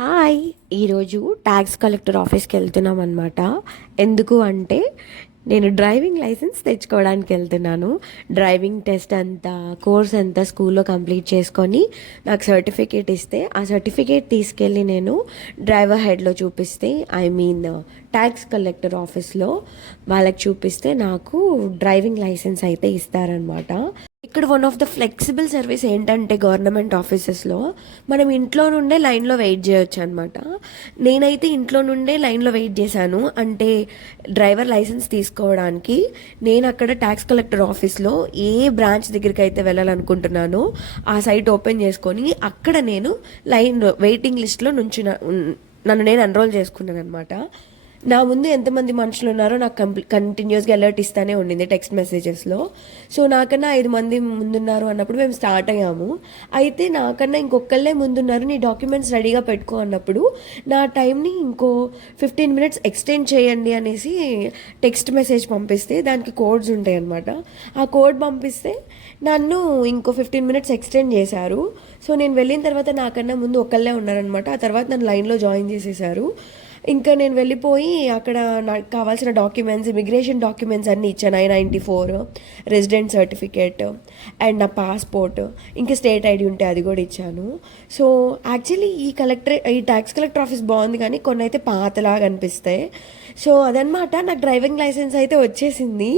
Hi! ఈరోజు tax collector ఆఫీస్కి వెళ్తున్నాం అనమాట. ఎందుకు అంటే నేను డ్రైవింగ్ లైసెన్స్ తెచ్చుకోవడానికి వెళ్తున్నాను. డ్రైవింగ్ టెస్ట్ అంతా కోర్స్ అంతా స్కూల్లో కంప్లీట్ చేసుకొని నాకు సర్టిఫికేట్ ఇస్తే ఆ సర్టిఫికేట్ తీసుకెళ్ళి నేను డ్రైవర్ హెడ్లో చూపిస్తే ట్యాక్స్ కలెక్టర్ ఆఫీస్లో వాళ్ళకి చూపిస్తే నాకు డ్రైవింగ్ లైసెన్స్ అయితే ఇస్తారనమాట. ఇక్కడ one of the flexible service ఏంటంటే గవర్నమెంట్ ఆఫీసెస్లో మనం ఇంట్లో నుండే లైన్లో వెయిట్ చేయొచ్చు అనమాట. నేనైతే ఇంట్లో నుండే లైన్లో వెయిట్ చేశాను. అంటే డ్రైవర్ లైసెన్స్ తీసుకోవడానికి నేను అక్కడ ట్యాక్స్ కలెక్టర్ ఆఫీస్లో ఏ బ్రాంచ్ దగ్గరికి అయితే వెళ్ళాలనుకుంటున్నానో ఆ సైట్ ఓపెన్ చేసుకొని అక్కడ నేను లైన్ వెయిటింగ్ లిస్ట్లో నుంచి నన్ను నేను ఎన్రోల్ చేసుకున్నాను అనమాట. నా ముందు ఎంతమంది మనుషులు ఉన్నారో నాకు కంటిన్యూస్గా అలర్ట్ ఇస్తానే ఉండింది టెక్స్ట్ మెసేజెస్లో. సో నాకన్నా 5 మంది ముందున్నారు అన్నప్పుడు మేము స్టార్ట్ అయ్యాము. అయితే నాకన్నా ఇంకొకళ్ళే ముందున్నారు, నీ డాక్యుమెంట్స్ రెడీగా పెట్టుకో అన్నప్పుడు నా టైంని ఇంకో 15 మినిట్స్ ఎక్స్టెండ్ చేయండి అనేసి టెక్స్ట్ మెసేజ్ పంపిస్తే దానికి కోడ్స్ ఉంటాయి అన్నమాట. ఆ కోడ్ పంపిస్తే నన్ను ఇంకో 15 మినిట్స్ ఎక్స్టెండ్ చేశారు. సో నేను వెళ్ళిన తర్వాత నాకన్నా ముందు ఒకళ్ళే ఉన్నారనమాట. ఆ తర్వాత నన్ను లైన్లో జాయిన్ చేసేసారు. ఇంకా నేను వెళ్ళిపోయి అక్కడ నాకు కావాల్సిన డాక్యుమెంట్స్, ఇమిగ్రేషన్ డాక్యుమెంట్స్ అన్నీ ఇచ్చాను. I-94 రెసిడెంట్ సర్టిఫికేట్ అండ్ నా పాస్పోర్ట్, ఇంకా స్టేట్ ఐడి ఉంటే అది కూడా ఇచ్చాను. సో యాక్చువల్లీ ఈ ట్యాక్స్ కలెక్టర్ ఆఫీస్ బాగుంది, కానీ కొన్ని అయితే పాతలాగా అనిపిస్తాయి. సో అదనమాట, నాకు డ్రైవింగ్ లైసెన్స్ అయితే వచ్చేసింది.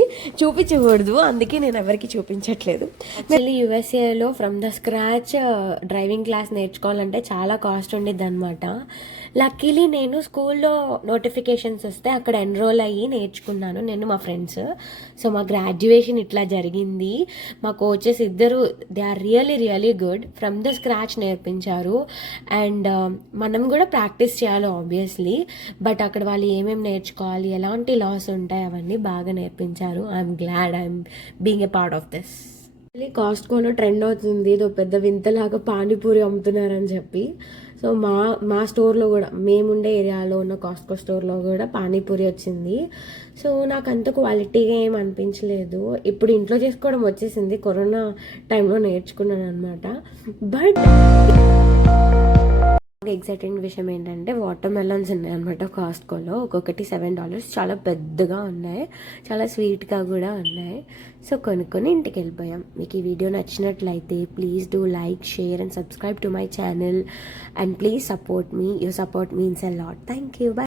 చూపించకూడదు, అందుకే నేను ఎవరికి చూపించట్లేదు. మళ్ళీ యూఎస్ఏలో from the scratch driving class నేర్చుకోవాలంటే చాలా కాస్ట్ ఉండిద్ది అనమాట. లక్కీలీ నేను స్కూల్లో నోటిఫికేషన్స్ వస్తే అక్కడ ఎన్రోల్ అయ్యి నేర్చుకున్నాను, నేను మా ఫ్రెండ్స్. సో మా గ్రాడ్యుయేషన్ ఇట్లా జరిగింది. మా కోచెస్ ఇద్దరు they are really good. From the scratch నేర్పించారు. అండ్ మనం కూడా ప్రాక్టీస్ చేయాలి ఆబ్వియస్లీ, బట్ అక్కడ వాళ్ళు ఏమేమి నేర్చుకోవాలి, ఎలాంటి లాస్ ఉంటాయి, అవన్నీ బాగా నేర్పించారు. I'm glad I'm being a part of this. కాస్ట్కోలో ట్రెండ్ అవుతుంది, ఇదో పెద్ద వింతలాగా పానీపూరి అమ్ముతున్నారని చెప్పి. సో మా స్టోర్లో కూడా, మేముండే ఏరియాలో ఉన్న కాస్ట్కో స్టోర్లో కూడా పానీపూరి వచ్చింది. సో నాకు అంత క్వాలిటీగా ఏం అనిపించలేదు. ఇప్పుడు ఇంట్లో చేసుకోవడం వచ్చేసింది, కరోనా టైంలో నేర్చుకున్నాను అనమాట. బట్ ఎగ్జైటింగ్ విషయం ఏంటంటే వాటర్ మెలన్స్ ఉన్నాయి అనమాట కాస్ట్కోలో. ఒక్కొక్కటి $7. చాలా పెద్దగా ఉన్నాయి, చాలా స్వీట్గా కూడా ఉన్నాయి. సో కొనుక్కొని ఇంటికి వెళ్ళిపోయాం. మీకు ఈ వీడియో నచ్చినట్లయితే please do like, share and subscribe to my channel. And please support me. Your support means a lot. Thank you. By.